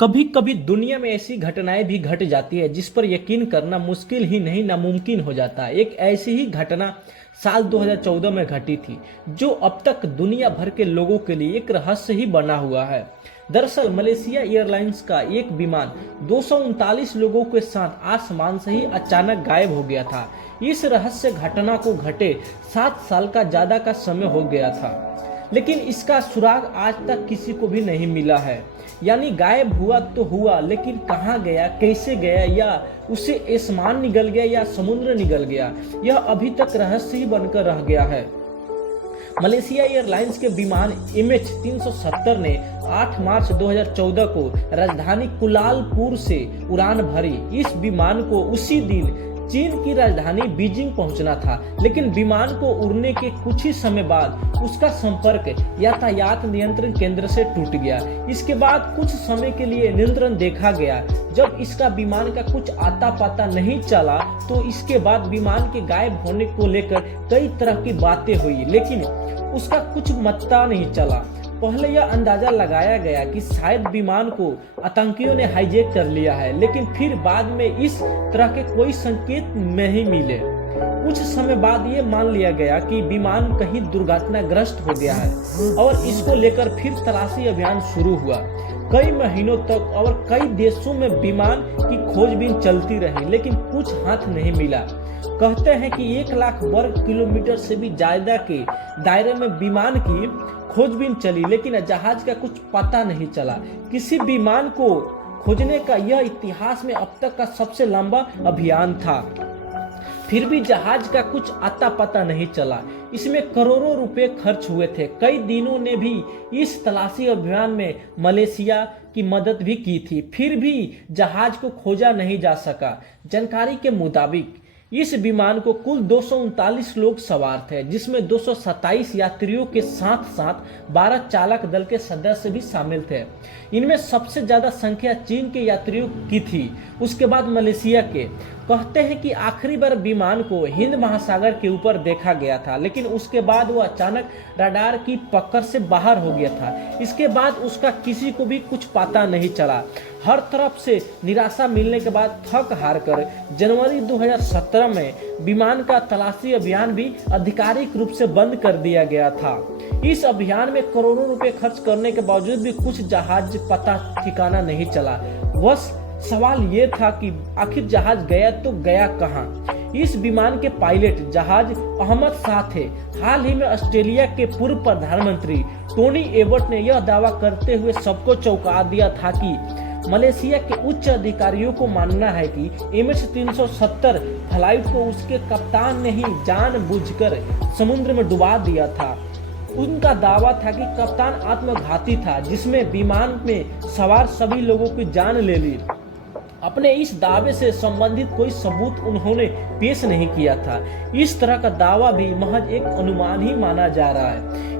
कभी कभी दुनिया में ऐसी घटनाएं भी घट जाती है जिस पर यकीन करना मुश्किल ही नहीं नामुमकिन हो जाता है। एक ऐसी ही घटना साल 2014 में घटी थी जो अब तक दुनिया भर के लोगों के लिए एक रहस्य ही बना हुआ है। दरअसल मलेशिया एयरलाइंस का एक विमान 239 लोगों के साथ आसमान से ही अचानक गायब हो गया था। इस रहस्य घटना को घटे 7 साल का ज्यादा का समय हो गया था, लेकिन इसका सुराग आज तक किसी को भी नहीं मिला है। यानी गायब हुआ तो हुआ, लेकिन कहाँ गया, कैसे गया, या उसे आसमान निगल गया या समुद्र निगल गया, यह अभी तक रहस्य ही बनकर रह गया है। मलेशिया एयरलाइंस के विमान MH370 ने 8 मार्च 2014 को राजधानी कुलालपुर से उड़ान भरी। इस विमान को उसी दिन चीन की राजधानी बीजिंग पहुंचना था, लेकिन विमान को उड़ने के कुछ ही समय बाद उसका संपर्क यातायात नियंत्रण केंद्र से टूट गया। इसके बाद कुछ समय के लिए नियंत्रण देखा गया। जब इसका विमान का कुछ आता पता नहीं चला तो इसके बाद विमान के गायब होने को लेकर कई तरह की बातें हुई, लेकिन उसका कुछ पता नहीं चला। पहले यह अंदाजा लगाया गया कि शायद विमान को आतंकियों ने हाईजैक कर लिया है, लेकिन फिर बाद में इस तरह के कोई संकेत नहीं मिले। कुछ समय बाद ये मान लिया गया कि विमान कहीं दुर्घटनाग्रस्त हो गया है और इसको लेकर फिर तलाशी अभियान शुरू हुआ। कई महीनों तक और कई देशों में विमान की खोजबीन चलती रही, लेकिन कुछ हाथ नहीं मिला। कहते हैं कि 1 लाख वर्ग किलोमीटर से भी ज्यादा के दायरे में विमान की खोजबीन चली, लेकिन जहाज का कुछ पता नहीं चला। किसी विमान को खोजने का यह इतिहास में अब तक का सबसे लंबा अभियान था, फिर भी जहाज का कुछ आता पता नहीं चला। इसमें करोड़ों रुपए खर्च हुए थे। कई दिनों ने भी इस तलाशी अभियान में मलेशिया की मदद भी की थी, फिर भी जहाज को खोजा नहीं जा सका। जानकारी के मुताबिक इस विमान को कुल 239 लोग सवार थे, जिसमें 227 यात्रियों के साथ साथ 12 चालक दल के सदस्य भी शामिल थे। इनमें सबसे ज्यादा संख्या चीन के यात्रियों की थी, उसके बाद मलेशिया के। कहते हैं कि आखिरी बार विमान को हिंद महासागर के ऊपर देखा गया था, लेकिन उसके बाद वो अचानक रडार की पकड़ से बाहर हो गया था। इसके बाद उसका किसी को भी कुछ पता नहीं चला। हर तरफ से निराशा मिलने के बाद थक हार कर जनवरी 2017 में विमान का तलाशी अभियान भी आधिकारिक रूप से बंद कर दिया गया था। इस अभियान में करोड़ों रुपए खर्च करने के बावजूद भी कुछ जहाज पता ठिकाना नहीं चला। बस सवाल ये था कि आखिर जहाज गया तो गया कहां। इस विमान के पायलट जहाज अहमद शाह थे। हाल ही में ऑस्ट्रेलिया के पूर्व प्रधानमंत्री टोनी एबर्ट ने यह दावा करते हुए सबको चौंका दिया था कि मलेशिया के उच्च अधिकारियों को मानना है कि MH370 फ्लाइट को उसके कप्तान ने ही जानबूझकर समुद्र में डुबा दिया था। उनका दावा था कि कप्तान आत्मघाती था, जिसमें विमान में सवार सभी लोगों की जान ले ली। अपने इस दावे से संबंधित कोई सबूत उन्होंने पेश नहीं किया था। इस तरह का दावा भी महज एक अनुमान ही माना जा रहा है।